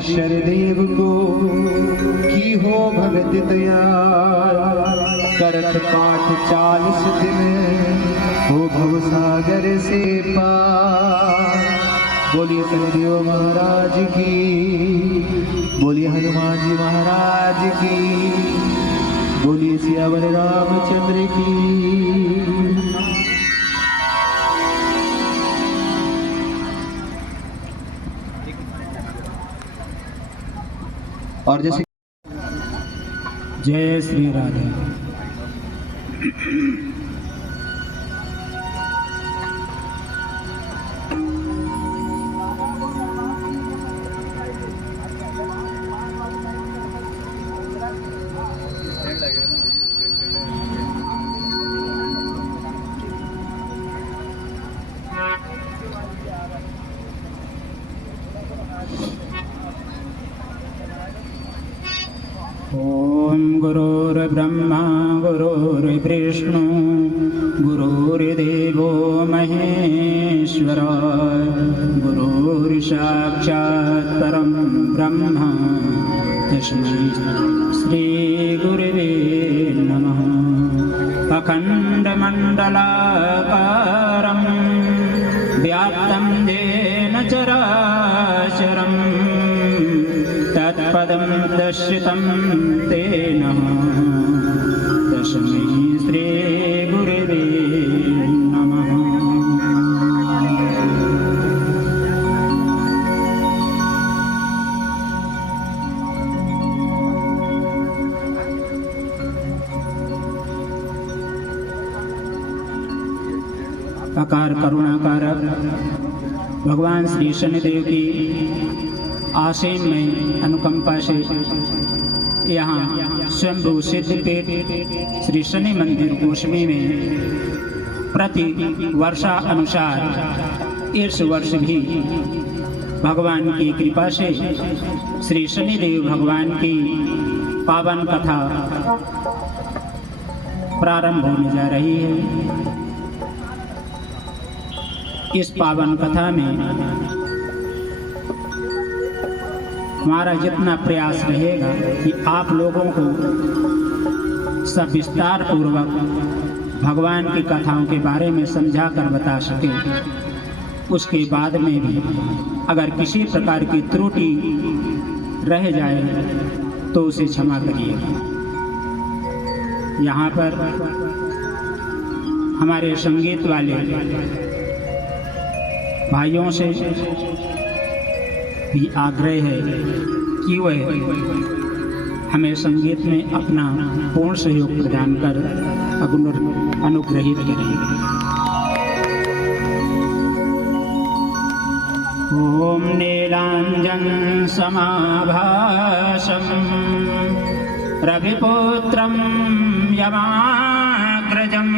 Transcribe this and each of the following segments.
शरदेव को की हो भगत दयाल, करत पाठ 40 दिन हो भव सागर से पार। बोलिए सतदेव महाराज की, बोलिए हनुमान जी महाराज की, बोलिए सियावर रामचंद्र की। और जैसे जय श्री राधे। ओम गुरुर्ब्रह्मा गुरुर्विष्णु गुरुर्देवो महेश्वर गुरुर्साक्षात् परं ब्रह्म तस्मै श्री गुरुवे नमः। अखण्डमण्डलाकारं व्याप्तं येन चराचरं तत्पदं दर्शितं तेन तस्मै श्री गुरुवे नमः। अकार करुणाकार भगवान श्री शनिदेव की आसीन में अनुकंपा से यहाँ स्वयंभू सिद्धपीठ श्री शनि मंदिर गोस्वामी में प्रति वर्षा अनुसार इस वर्ष भी भगवान की कृपा से श्री शनिदेव भगवान की पावन कथा प्रारंभ होने जा रही है। इस पावन कथा में हमारा जितना प्रयास रहेगा कि आप लोगों को सविस्तार पूर्वक भगवान की कथाओं के बारे में समझा कर बता सके। उसके बाद में भी अगर किसी प्रकार की त्रुटि रह जाए तो उसे क्षमा करिएगा। यहाँ पर हमारे संगीत वाले भाइयों से भी आग्रह है कि वह हमें संगीत में अपना पूर्ण सहयोग प्रदान कर अनुग्रहित करें। ओम नीलांजन समाभासं रविपुत्रं यमाग्रजं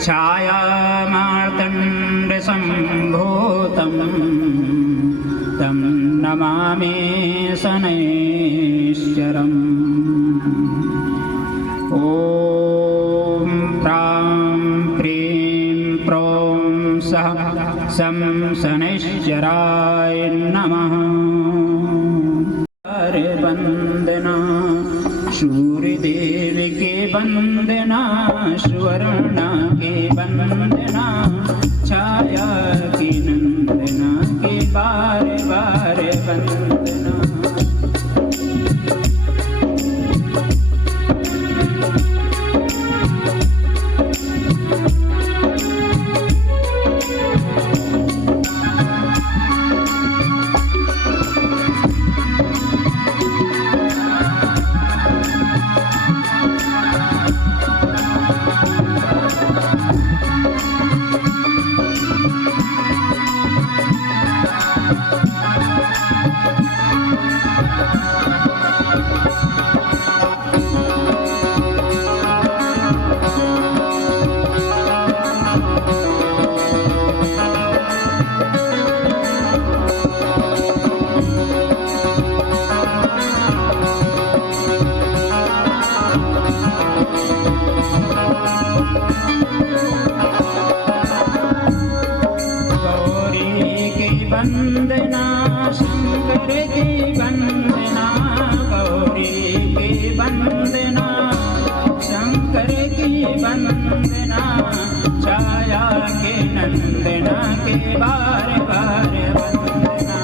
छायामार्तण्ड संभूतं तं नमामि शनैश्चरम्। ॐ प्रां प्रीं प्रौं सः सं शनैश्चराय नमः। वंदना सूर्यदेव के वंदना, सुवर्ण के वंदना, छाया की नंदना के बार बार वंदना। वंदना शंकर की वंदना गौरी की वंदना शंकर की वंदना छाया के नंदना के बार बार वंदना।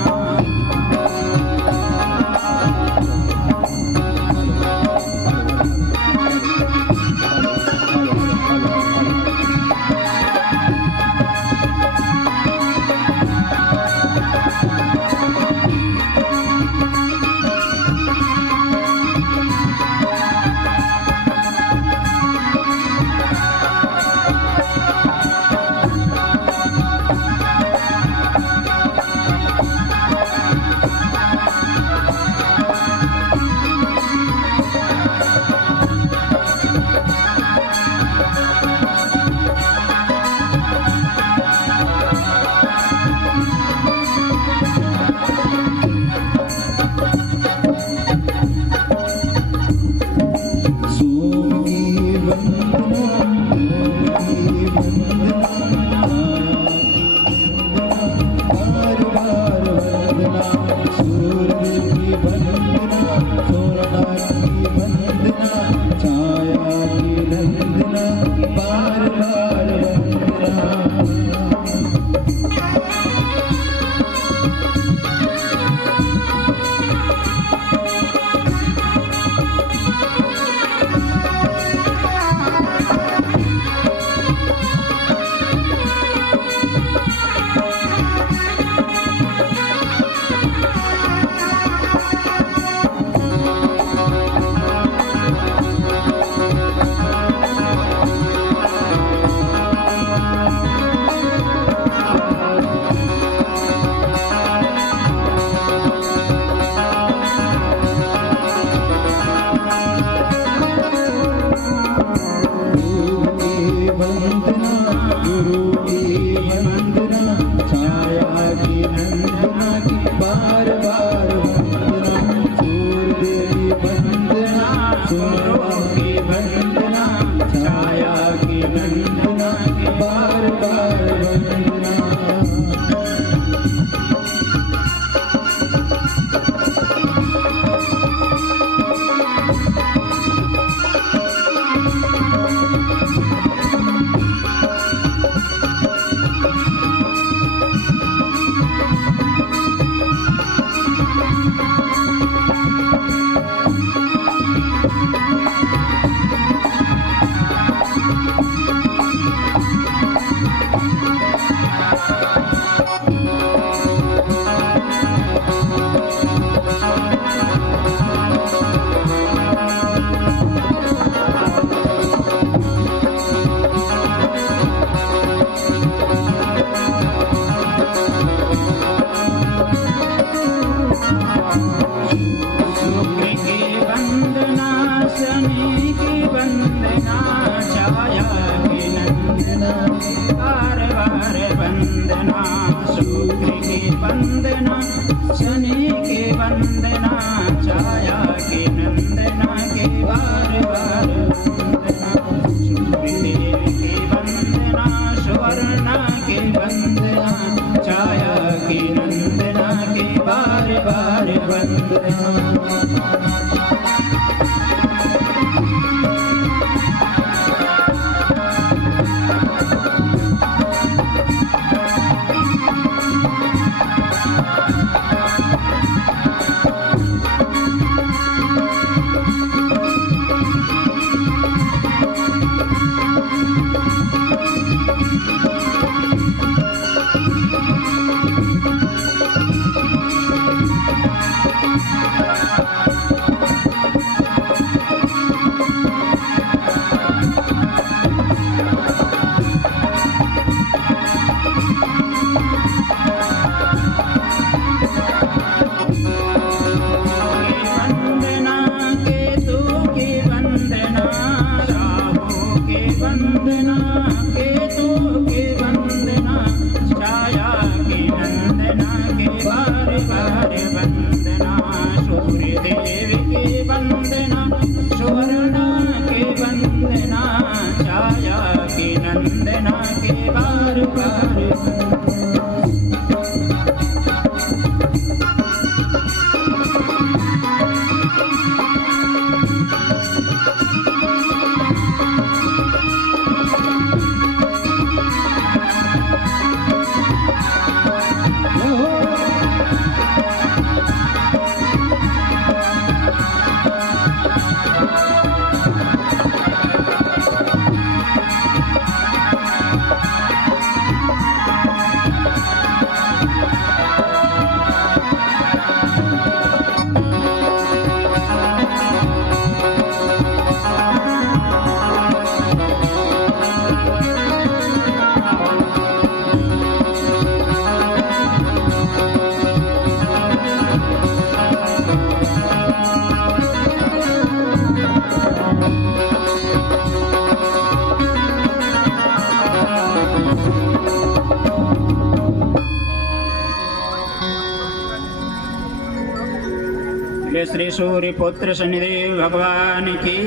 बोले श्री सूर्य पुत्र शनिदेव भगवान की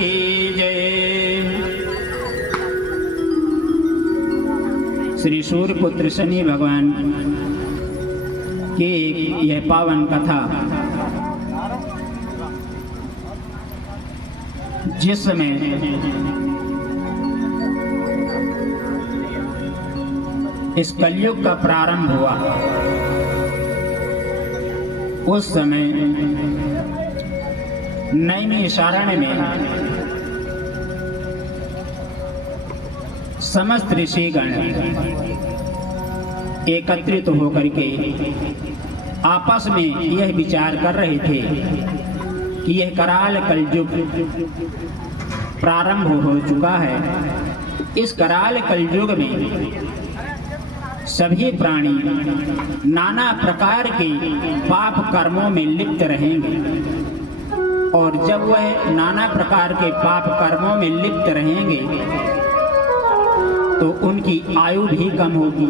जय। श्री सूर्य पुत्र शनि भगवान की यह पावन कथा जिस समय इस कलयुग का प्रारंभ हुआ उस समय नैमिषारण्य में समस्त ऋषिगण एकत्रित होकर के आपस में यह विचार कर रहे थे कि यह कराल कलयुग प्रारंभ हो चुका है। इस कराल कलयुग में सभी प्राणी नाना प्रकार के पाप कर्मों में लिप्त रहेंगे और जब वह नाना प्रकार के पाप कर्मों में लिप्त रहेंगे तो उनकी आयु भी कम होगी।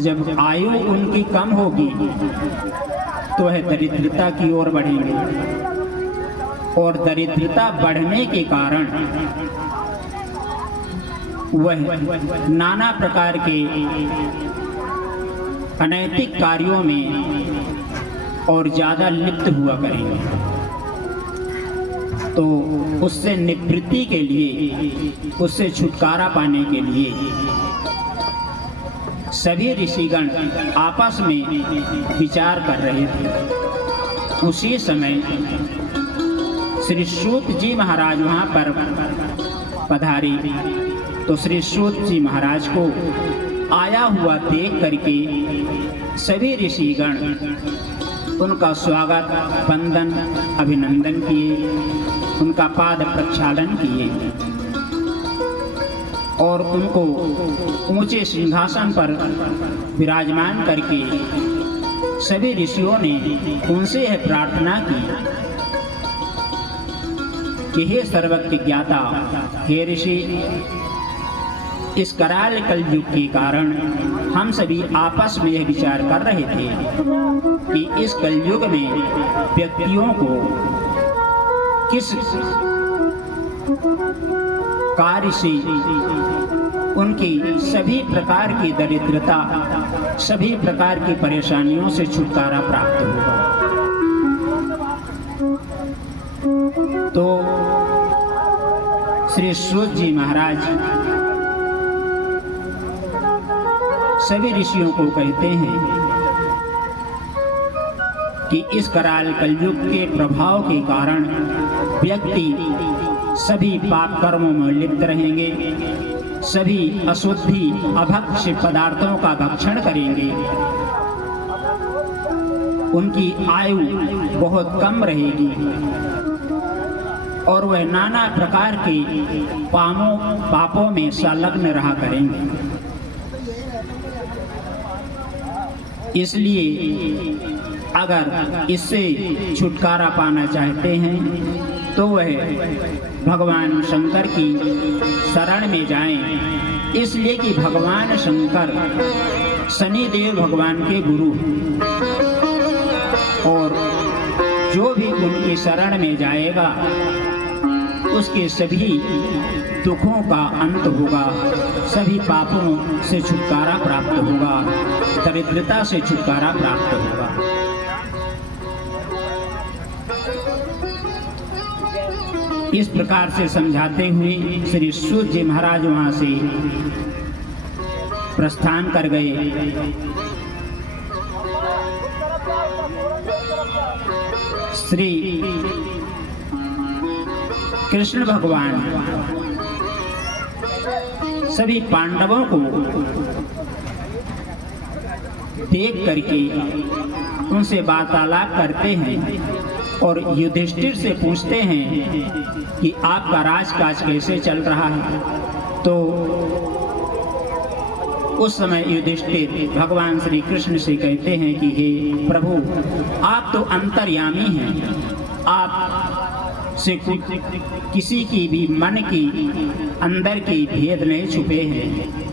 जब आयु उनकी कम होगी तो वह दरिद्रता की ओर बढ़ेंगे और दरिद्रता बढ़ने के कारण वह नाना प्रकार के अनैतिक कार्यों में और ज़्यादा लिप्त हुआ करेंगे। तो उससे निवृत्ति के लिए, उससे छुटकारा पाने के लिए सभी ऋषिगण आपस में विचार कर रहे थे। उसी समय श्री सूत जी महाराज वहाँ पर पधारे तो श्री सूत जी महाराज को आया हुआ देख करके सभी ऋषिगण उनका स्वागत, वंदन, अभिनंदन किए, उनका पाद प्रक्षालन किए और उनको ऊंचे सिंहासन पर विराजमान करके सभी ऋषियों ने उनसे यह प्रार्थना की कि हे सर्वज्ञ ज्ञाता, हे ऋषि, इस कराल कलयुग के कारण हम सभी आपस में यह विचार कर रहे थे कि इस कलयुग में व्यक्तियों को किस कार्य से उनकी सभी प्रकार की दरिद्रता, सभी प्रकार की परेशानियों से छुटकारा प्राप्त होगा। तो श्री सूत जी महाराज सभी ऋषियों को कहते हैं कि इस कराल कलयुग के प्रभाव के कारण व्यक्ति सभी पाप कर्मों में लिप्त रहेंगे, सभी अशुद्धि अभक्ष्य पदार्थों का भक्षण करेंगे, उनकी आयु बहुत कम रहेगी और वह नाना प्रकार के पापों में संलग्न रहा करेंगे। इसलिए अगर इससे छुटकारा पाना चाहते हैं तो वह भगवान शंकर की शरण में जाएं, इसलिए कि भगवान शंकर शनिदेव भगवान के गुरु और जो भी उनकी शरण में जाएगा उसके सभी दुखों का अंत होगा, सभी पापों से छुटकारा प्राप्त होगा, दरिद्रता से छुटकारा प्राप्त होगा। इस प्रकार से समझाते हुए श्री सूत जी महाराज वहां से प्रस्थान कर गए। श्री कृष्ण भगवान सभी पांडवों को देख करके उनसे वार्तालाप करते हैं और युधिष्ठिर से पूछते हैं कि आपका राजकाज कैसे चल रहा है। तो उस समय युधिष्ठिर भगवान श्री कृष्ण से कहते हैं कि हे प्रभु, आप तो अंतर्यामी हैं, आप से किसी की भी मन की अंदर की भेद नहीं छुपे हैं।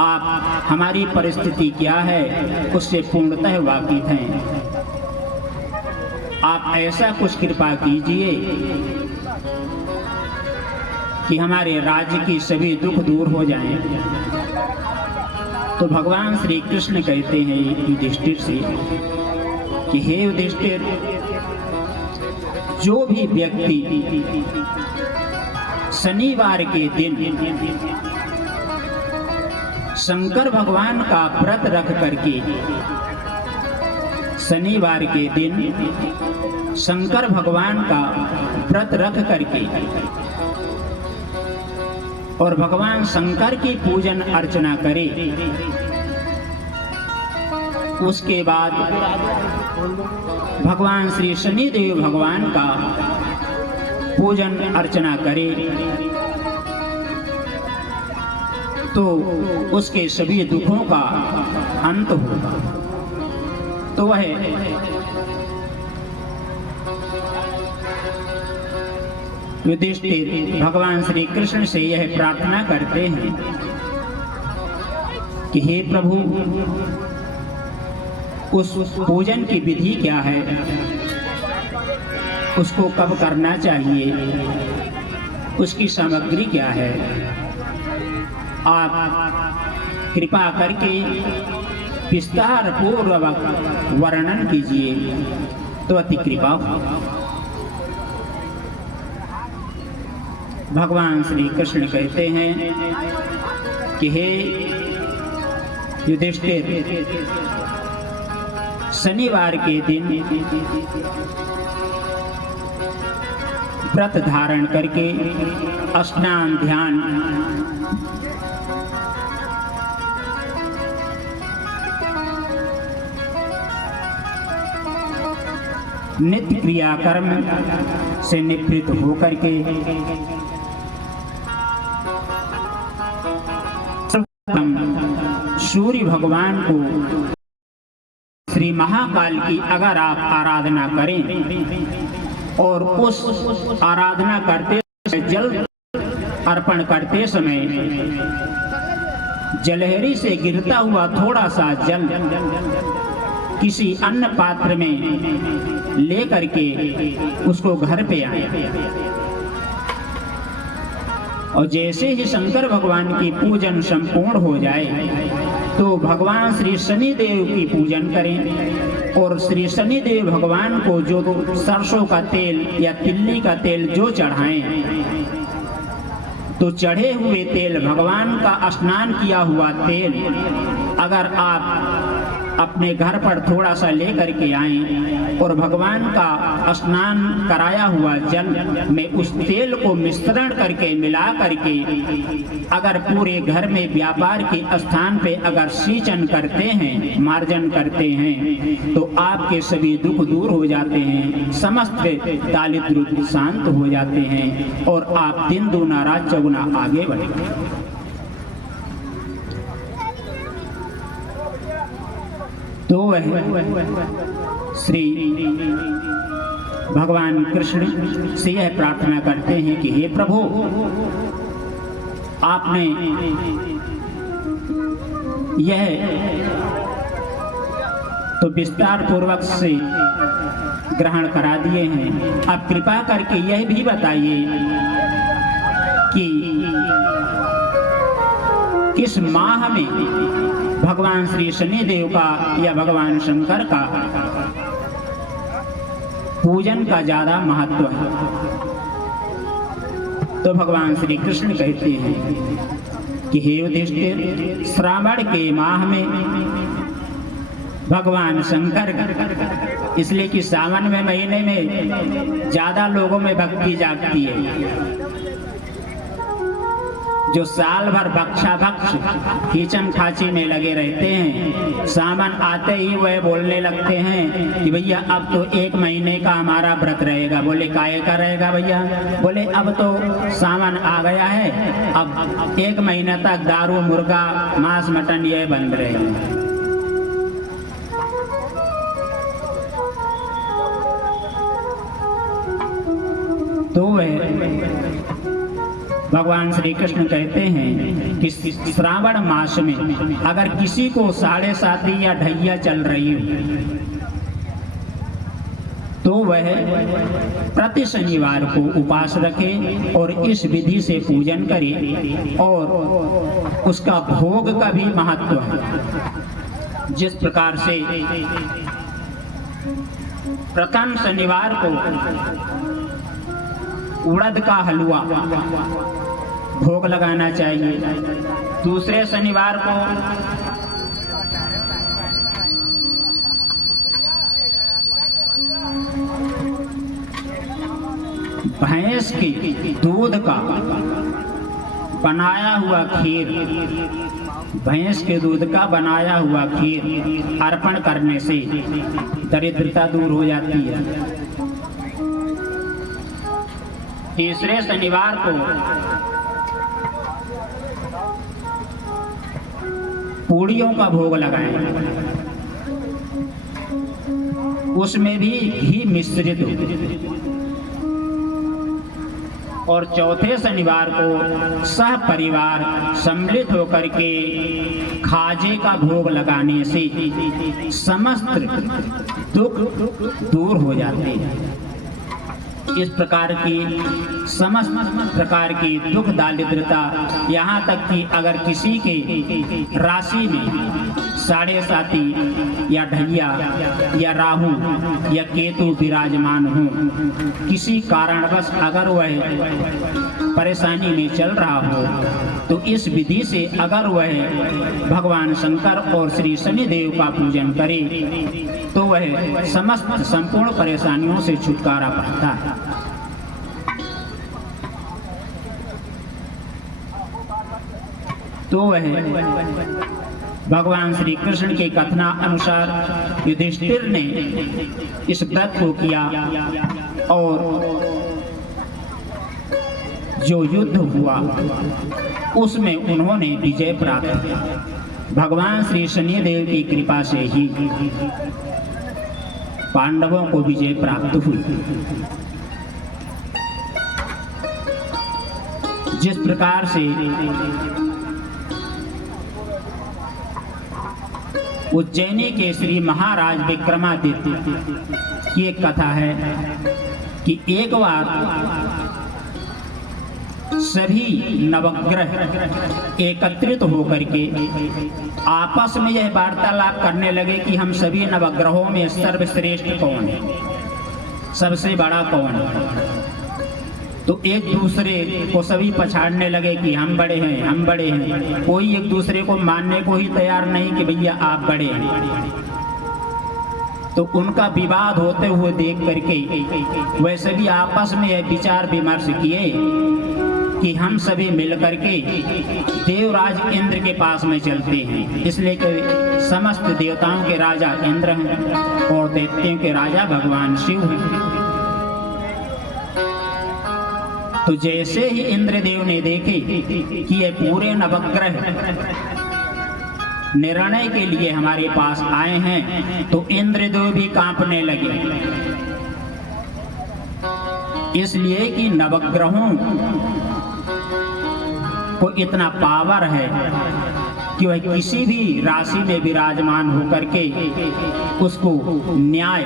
आप हमारी परिस्थिति क्या है उससे पूर्णतः वाकिफ हैं। आप ऐसा कुछ कृपा कीजिए कि हमारे राज्य की सभी दुख दूर हो जाएं। तो भगवान श्री कृष्ण कहते हैं युधिष्ठिर से कि हे युधिष्ठिर, जो भी व्यक्ति शनिवार के दिन शंकर भगवान का व्रत रख करके, शनिवार के दिन शंकर भगवान का व्रत रख करके और भगवान शंकर की पूजन अर्चना करे, उसके बाद भगवान श्री शनिदेव भगवान का पूजन अर्चना करे, तो उसके सभी दुखों का अंत होगा। तो वह युधिष्ठिर भगवान श्री कृष्ण से यह प्रार्थना करते हैं कि हे प्रभु, उस पूजन की विधि क्या है, उसको कब करना चाहिए, उसकी सामग्री क्या है, आप कृपा करके विस्तार पूर्वक वर्णन कीजिए तो अति कृपा हो। भगवान श्री कृष्ण कहते हैं कि हे युधिष्ठिर, शनिवार के दिन व्रत धारण करके स्नान ध्यान नित्य क्रियाकर्म से निवृत्त होकर के सूर्य भगवान को, श्री महाकाल की अगर आप आराधना करें और उस आराधना करते समय जल अर्पण करते समय जलहरी से गिरता हुआ थोड़ा सा जल किसी अन्य पात्र में ले करके उसको घर पे आए, और जैसे ही शंकर भगवान की पूजन संपूर्ण हो जाए तो भगवान श्री शनिदेव की पूजन करें और श्री शनिदेव भगवान को जो सरसों का तेल या तिल्ली का तेल जो चढ़ाएं, तो चढ़े हुए तेल, भगवान का स्नान किया हुआ तेल अगर आप अपने घर पर थोड़ा सा ले करके आएं और भगवान का स्नान कराया हुआ जल में उस तेल को मिश्रण करके मिला करके अगर पूरे घर में व्यापार के स्थान पे अगर सींचन करते हैं, मार्जन करते हैं, तो आपके सभी दुख दूर हो जाते हैं, समस्त दारिद्र्य शांत हो जाते हैं और आप दिन दूना रात चौगुना आगे बढ़ेंगे। तो वह श्री भगवान कृष्ण से यह प्रार्थना करते हैं कि हे प्रभु, आपने यह तो विस्तार पूर्वक से ग्रहण करा दिए हैं, आप कृपा करके यह भी बताइए कि किस माह में भगवान श्री शनिदेव का या भगवान शंकर का पूजन का ज्यादा महत्व है। तो भगवान श्री कृष्ण कहते हैं कि हे युधिष्ठिर, श्रावण के माह में भगवान शंकर, इसलिए कि सावन में महीने में ज्यादा लोगों में भक्ति जागती है, जो साल भर भक्षा भक्ष खींचन खाची में लगे रहते हैं, सावन आते ही वह बोलने लगते हैं कि भैया अब तो 1 महीने का हमारा व्रत रहेगा। बोले काहे का रहेगा भैया? बोले अब तो सावन आ गया है, अब 1 महीने तक दारू मुर्गा मांस मटन ये बंद रहेगा। तो वह भगवान श्री कृष्ण कहते हैं कि श्रावण मास में अगर किसी को 7.5 या ढैया चल रही हो तो वह प्रति शनिवार को उपवास रखे और इस विधि से पूजन करे। और उसका भोग का भी महत्व है। जिस प्रकार से प्रथम शनिवार को उड़द का हलवा भोग लगाना चाहिए, दूसरे शनिवार को भैंस के दूध का बनाया हुआ खीर, भैंस के दूध का बनाया हुआ खीर अर्पण करने से दरिद्रता दूर हो जाती है। तीसरे शनिवार को पूड़ियों का भोग लगाएं, उसमें भी घी मिश्रित हो। और चौथे शनिवार को सह परिवार सम्मिलित होकर के खाजे का भोग लगाने से समस्त दुख दूर हो जाते हैं। इस प्रकार की समस्त प्रकार की दुख दारिद्रता, यहाँ तक कि अगर किसी के राशि में साढ़े साती या ढैया या राहु या केतु विराजमान हो, किसी कारणवश अगर वह परेशानी में चल रहा हो, तो इस विधि से अगर वह भगवान शंकर और श्री शनिदेव का पूजन करे तो वह समस्त संपूर्ण परेशानियों से छुटकारा पाता है। तो वह भगवान श्री कृष्ण के कथना अनुसार युधिष्ठिर ने इस व्रत को किया और जो युद्ध हुआ उसमें उन्होंने विजय प्राप्त किया। भगवान श्री शनिदेव की कृपा से ही पांडवों को विजय प्राप्त हुई। जिस प्रकार से उज्जैनी के श्री महाराज विक्रमादित्य की एक कथा है कि एक बार सभी नवग्रह एकत्रित होकर के आपस में यह वार्तालाप करने लगे कि हम सभी नवग्रहों में सर्वश्रेष्ठ कौन है, सबसे बड़ा कौन है। तो एक दूसरे को सभी पछाड़ने लगे कि हम बड़े हैं, हम बड़े हैं। कोई एक दूसरे को मानने को ही तैयार नहीं कि भैया आप बड़े हैं। तो उनका विवाद होते हुए देख करके वह सभी आपस में यह विचार विमर्श किए कि हम सभी मिल करके देवराज इंद्र के पास में चलते हैं। इसलिए कि समस्त देवताओं के राजा इंद्र हैं और दैत्यों के राजा भगवान शिव हैं। तो जैसे ही इंद्रदेव ने देखे कि ये पूरे नवग्रह निर्णय के लिए हमारे पास आए हैं, तो इंद्रदेव भी कांपने लगे। इसलिए कि नवग्रहों को इतना पावर है कि वह किसी भी राशि में विराजमान होकर के उसको न्याय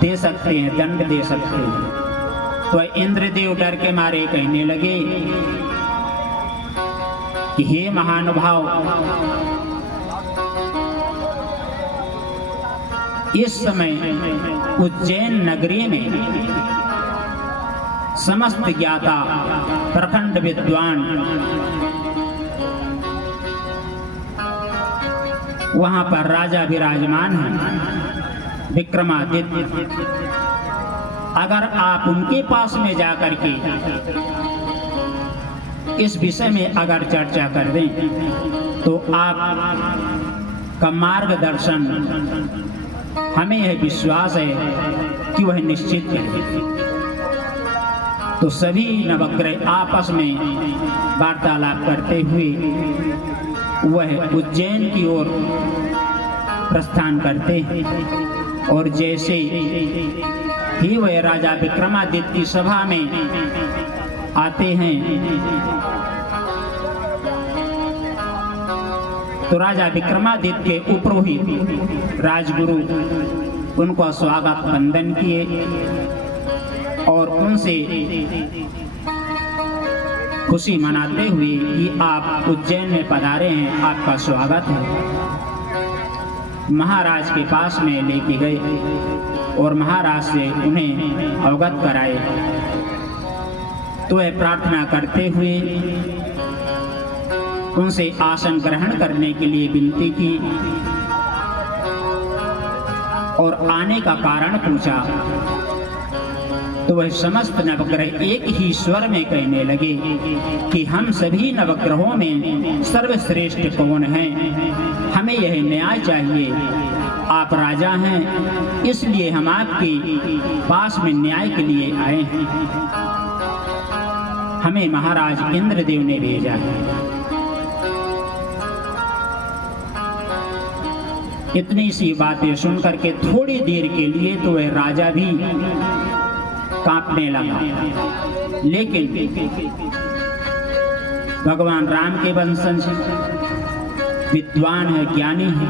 दे सकते हैं, दंड दे सकते हैं। तो इंद्रदेव डर के मारे कहने लगे कि हे महानुभाव, इस समय उज्जैन नगरी में समस्त ज्ञाता प्रखंड विद्वान वहां पर राजा विराजमान हैं विक्रमादित्य। अगर आप उनके पास में जाकर के इस विषय में अगर चर्चा कर दें तो आप का मार्गदर्शन हमें यह विश्वास है कि वह निश्चित करेंगे। तो सभी नवग्रह आपस में वार्तालाप करते हुए वह उज्जैन की ओर प्रस्थान करते हैं। और जैसे ही वह राजा विक्रमादित्य की सभा में आते हैं तो राजा विक्रमादित्य के उपरोहित राजगुरु उनको स्वागत वंदन किए और उनसे खुशी मनाते हुए कि आप उज्जैन में पधारे हैं, आपका स्वागत है, महाराज के पास में लेके गए और महाराज से उन्हें अवगत कराए। तो वह प्रार्थना करते हुए उनसे आसन ग्रहण करने के लिए विनती की और आने का कारण पूछा। तो वह समस्त नवग्रह एक ही स्वर में कहने लगे कि हम सभी नवग्रहों में सर्वश्रेष्ठ कौन हैं, हमें यह न्याय चाहिए। आप राजा हैं, इसलिए हम आपके पास में न्याय के लिए आए हैं। हमें महाराज इंद्रदेव ने भेजा है। इतनी सी बातें सुनकर के थोड़ी देर के लिए तो वह राजा भी कांपने लगा, लेकिन भगवान राम के वंशज विद्वान है, ज्ञानी है,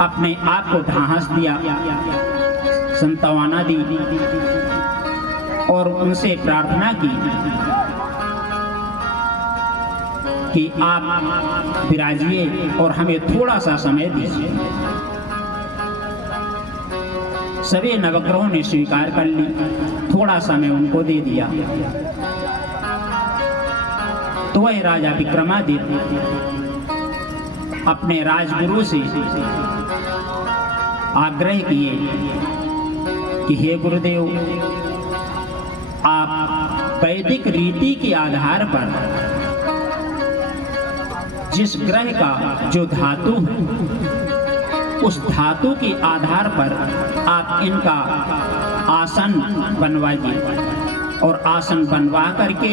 अपने आप को ढांस दिया, संतावना दी और उनसे प्रार्थना की कि आप विराजिए और हमें थोड़ा सा समय दीजिए। सभी नवग्रहों ने स्वीकार कर ली, थोड़ा समय उनको दे दिया। तो वह राजा विक्रमादित्य अपने राजगुरु से आग्रह किए कि हे गुरुदेव, आप वैदिक रीति के आधार पर जिस ग्रह का जो धातु है, उस धातु के आधार पर आप इनका आसन बनवाइए और आसन बनवा करके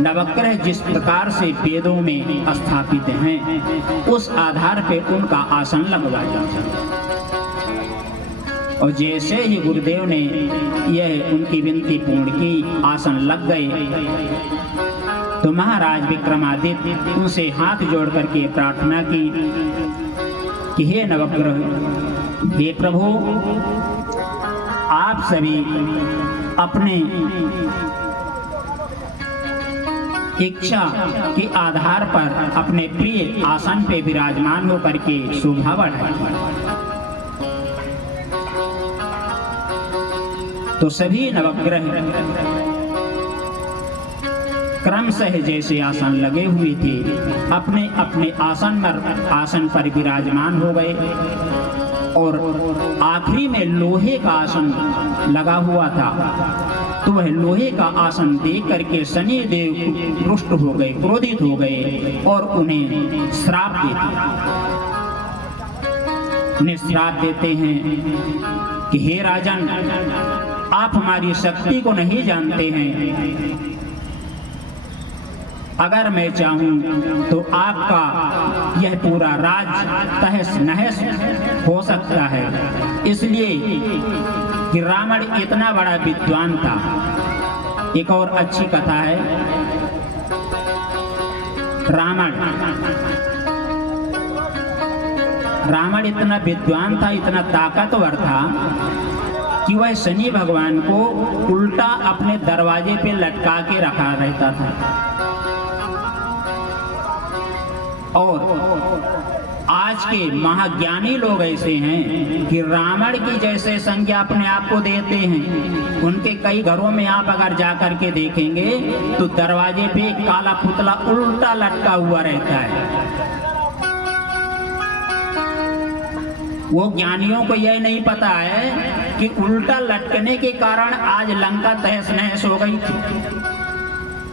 नवग्रह जिस प्रकार से वेदों में स्थापित हैं, उस आधार पर उनका आसन लगवाइए। और जैसे ही गुरुदेव ने यह उनकी विनती पूर्ण की, आसन लग गए, तो महाराज विक्रमादित्य उनसे हाथ जोड़ करके प्रार्थना की कि हे नवग्रह, हे प्रभु, आप सभी अपने इच्छा के आधार पर अपने प्रिय आसन पे विराजमान होकर के शोभा बढ़ाएं। तो सभी नवग्रह क्रमशः जैसे आसन लगे हुए थे, अपने अपने आसन पर विराजमान हो गए और आखिरी में लोहे का आसन लगा हुआ था। तो वह लोहे का आसन देख करके शनि देव रुष्ट हो गए, क्रोधित हो गए और उन्हें श्राप देते हैं कि हे राजन, आप हमारी शक्ति को नहीं जानते हैं। अगर मैं चाहूं तो आपका यह पूरा राज तहस नहस हो सकता है। इसलिए कि रावण इतना बड़ा विद्वान था। एक और अच्छी कथा है, रावण इतना विद्वान था, इतना ताकतवर था कि वह शनि भगवान को उल्टा अपने दरवाजे पे लटका के रखा रहता था। और आज के महाज्ञानी लोग ऐसे हैं कि रावण की जैसे संज्ञा अपने आप को देते हैं। उनके कई घरों में आप अगर जाकर के देखेंगे तो दरवाजे पे काला पुतला उल्टा लटका हुआ रहता है। वो ज्ञानियों को यह नहीं पता है कि उल्टा लटकने के कारण आज लंका तहस नहस हो गई थी।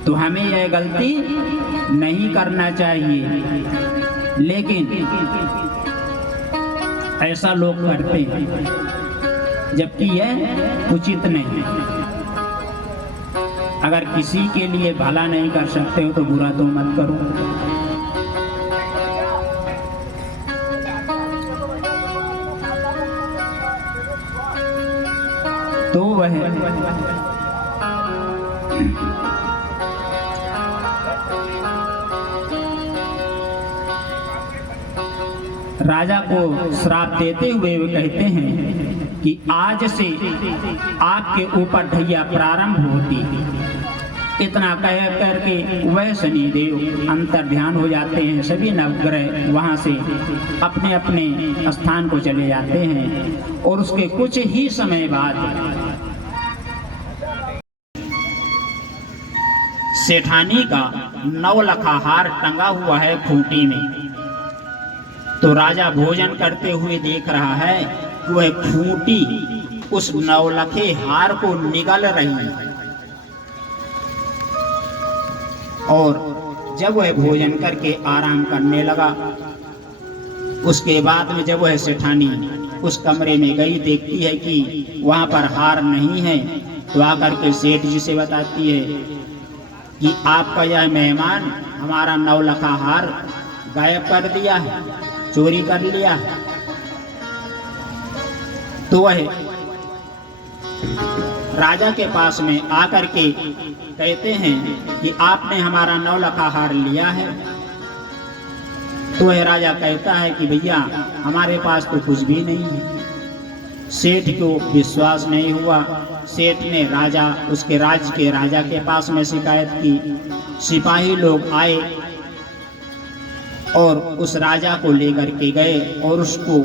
तो हमें यह गलती नहीं करना चाहिए, लेकिन ऐसा लोग करते हैं, जबकि यह उचित नहीं। अगर किसी के लिए भला नहीं कर सकते हो तो बुरा तो मत करो। तो वह राजा को श्राप देते हुए वे कहते हैं कि आज से आपके ऊपर ढैया प्रारंभ होती है। इतना कह करके वह शनिदेव अंतर ध्यान हो जाते हैं। सभी नवग्रह वहां से अपने अपने स्थान को चले जाते हैं और उसके कुछ ही समय बाद सेठानी का 9 लखा हार टंगा हुआ है खूंटी में। तो राजा भोजन करते हुए देख रहा है कि वह खूंटी उस 9 लखे हार को निगल रही है। और जब वह भोजन करके आराम करने लगा, उसके बाद में जब वह सेठानी उस कमरे में गई, देखती है कि वहां पर हार नहीं है, तो आकर के सेठ जी से बताती है कि आपका यह मेहमान हमारा 9 लखा हार गायब कर दिया है, चोरी कर लिया है। तो वह राजा के पास में आकर के कहते हैं कि आपने हमारा 9 लखा हार लिया है। तो वह राजा कहता है कि भैया हमारे पास तो कुछ भी नहीं है। सेठ को विश्वास नहीं हुआ। सेठ ने राजा उसके राज्य के राजा के पास में शिकायत की। सिपाही लोग आए और उस राजा को लेकर के गए और उसको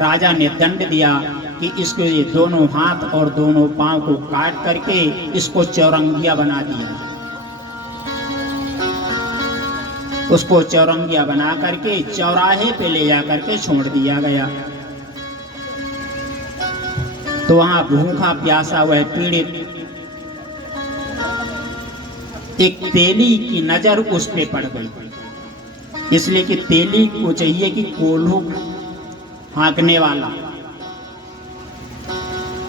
राजा ने दंड दिया कि इसके ये दोनों हाथ और दोनों पांव को काट करके इसको चौरंगिया बना दिया। उसको चौरंगिया बना करके चौराहे पे ले जाकर के छोड़ दिया गया। तो वहां भूखा प्यासा वह पीड़ित एक तेली की नजर उस पे पड़ गई, इसलिए कि तेली को चाहिए कि कोल्हू हाँकने वाला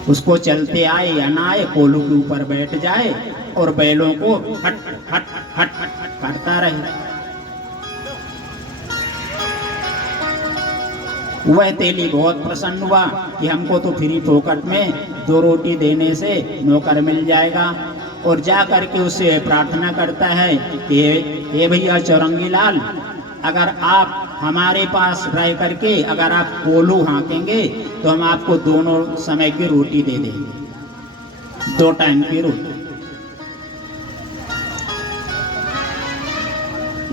उसको चलते आए या ना आए, कोल्हू के ऊपर बैठ जाए और बैलों को हट हट हट हट करता रहे। वह तेली बहुत प्रसन्न हुआ कि हमको तो फ्री फोकट में 2 रोटी देने से नौकर मिल जाएगा, और जा करके उससे प्रार्थना करता है कि हे भैया चौरंगी लाल, अगर आप हमारे पास रह करके अगर आप कोल्हू हाँकेंगे तो हम आपको दोनों समय की रोटी दे देंगे, 2 टाइम की रोटी।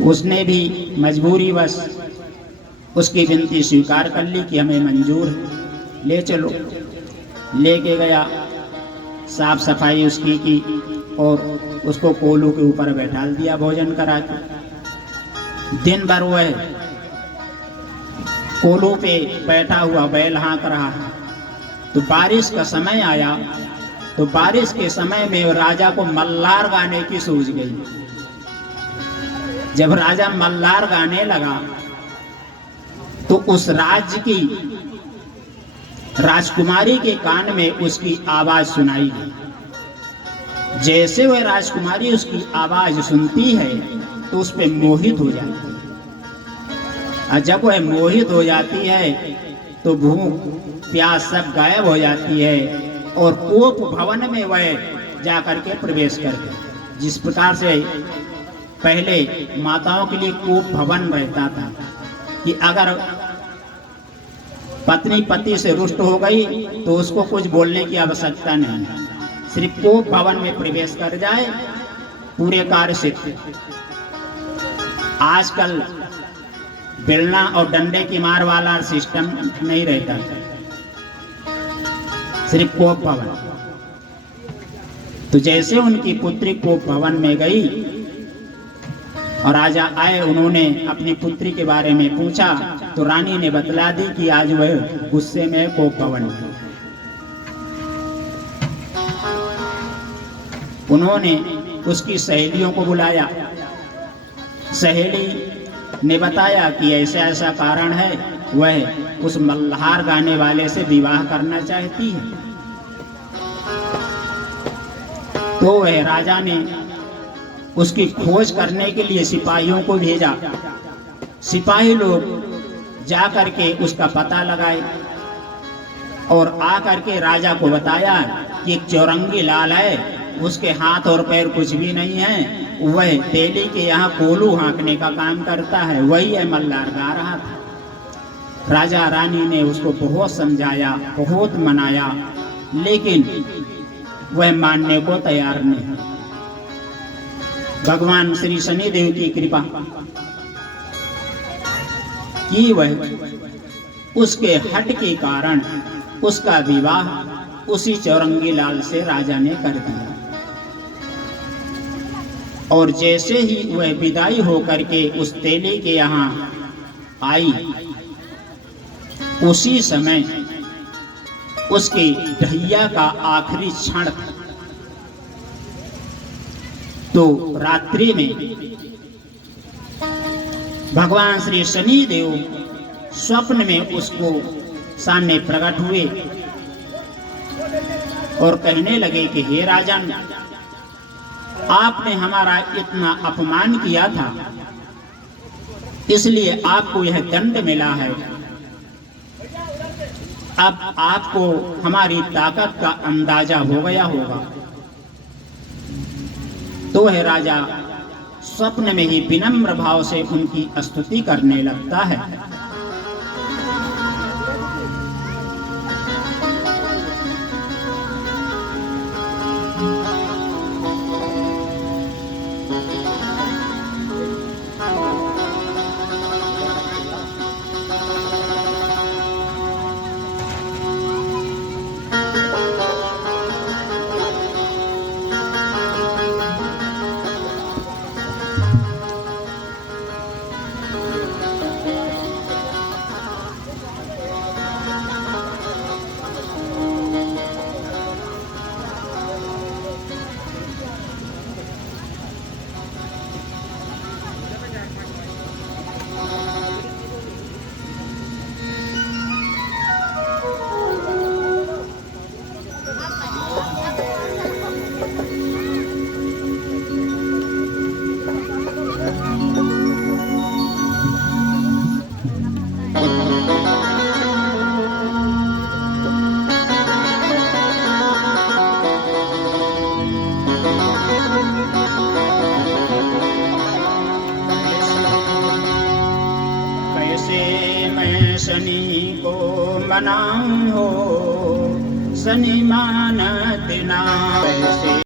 उसने भी मजबूरीवश उसकी विनती स्वीकार कर ली कि हमें मंजूर है, ले चलो। लेके गया, साफ सफाई उसकी की और उसको कोल्हू के ऊपर बैठा दिया भोजन करा के। दिन भर वह कोल्हू पे बैठा हुआ बैल हाँक रहा है। तो बारिश का समय आया, तो बारिश के समय में राजा को मल्हार गाने की सूझ गई। जब राजा मल्हार गाने लगा तो उस राज्य की राजकुमारी के कान में उसकी आवाज सुनाई दी। जैसे वह राजकुमारी उसकी आवाज सुनती है तो उस पे मोहित हो जाती है, और जब वह मोहित हो जाती है तो भूख प्यास सब गायब हो जाती है और कोप भवन में वह जाकर के प्रवेश कर गए। जिस प्रकार से पहले माताओं के लिए कोप भवन रहता था कि अगर पत्नी पति से रुष्ट हो गई तो उसको कुछ बोलने की आवश्यकता नहीं, सिर्फ कोप भवन में प्रवेश कर जाए, पूरे कार्य सिद्ध। आजकल बेलना और डंडे की मार वाला सिस्टम नहीं रहता, सिर्फ कोप भवन। तो जैसे उनकी पुत्री कोप भवन में गई और राजा आए, उन्होंने अपनी पुत्री के बारे में पूछा तो रानी ने बतला दी कि आज वह गुस्से में कोप भवन। उन्होंने उसकी सहेलियों को बुलाया। सहेली ने बताया कि ऐसा ऐसा कारण है, वह उस मल्हार गाने वाले से विवाह करना चाहती है। तो वह राजा ने उसकी खोज करने के लिए सिपाहियों को भेजा। सिपाही लोग जा करके उसका पता लगाए और आ करके राजा को बताया कि एक चौरंगी लाल है, उसके हाथ और पैर कुछ भी नहीं है, वह तेली के यहाँ कोल्हू हाँकने का काम करता है, वही है मल्हार गा रहा था। राजा रानी ने उसको बहुत समझाया, बहुत मनाया, लेकिन वह मानने को तैयार नहीं। भगवान श्री शनिदेव की कृपा कि वह उसके हट के कारण उसका विवाह उसी चौरंगी लाल से राजा ने कर दिया। और जैसे ही वह विदाई होकर के उस तेली के यहाँ आई, उसी समय उसकी ढैया का आखिरी क्षण। तो रात्रि में भगवान श्री शनिदेव स्वप्न में उसको सामने प्रकट हुए और कहने लगे कि हे राजन, आपने हमारा इतना अपमान किया था, इसलिए आपको यह दंड मिला है। अब आपको हमारी ताकत का अंदाजा हो गया होगा। तो वह राजा स्वप्न में ही विनम्र भाव से उनकी स्तुति करने लगता है। शनि को मनाऊं हो, शनि मानत ना वैसे।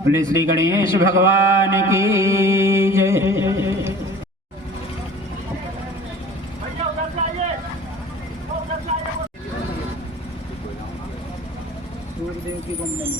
बोले श्री गणेश भगवान की जय। सूर्यदेव की वंदन।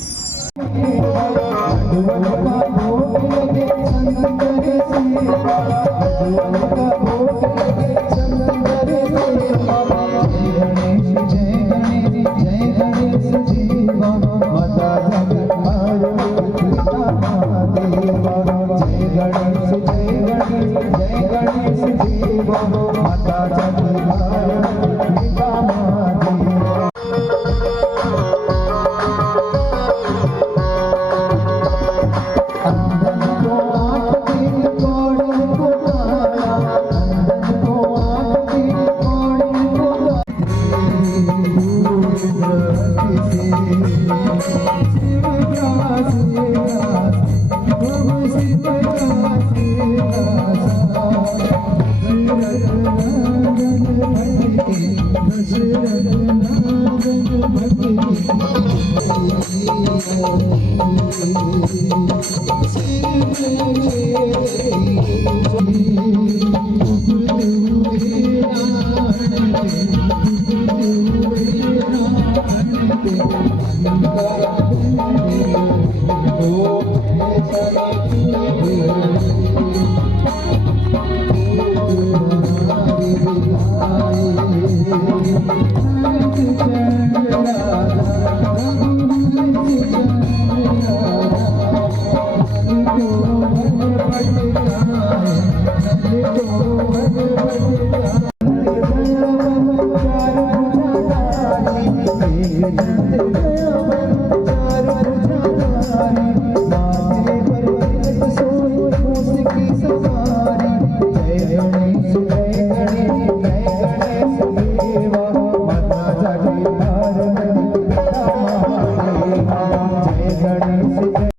Thank you.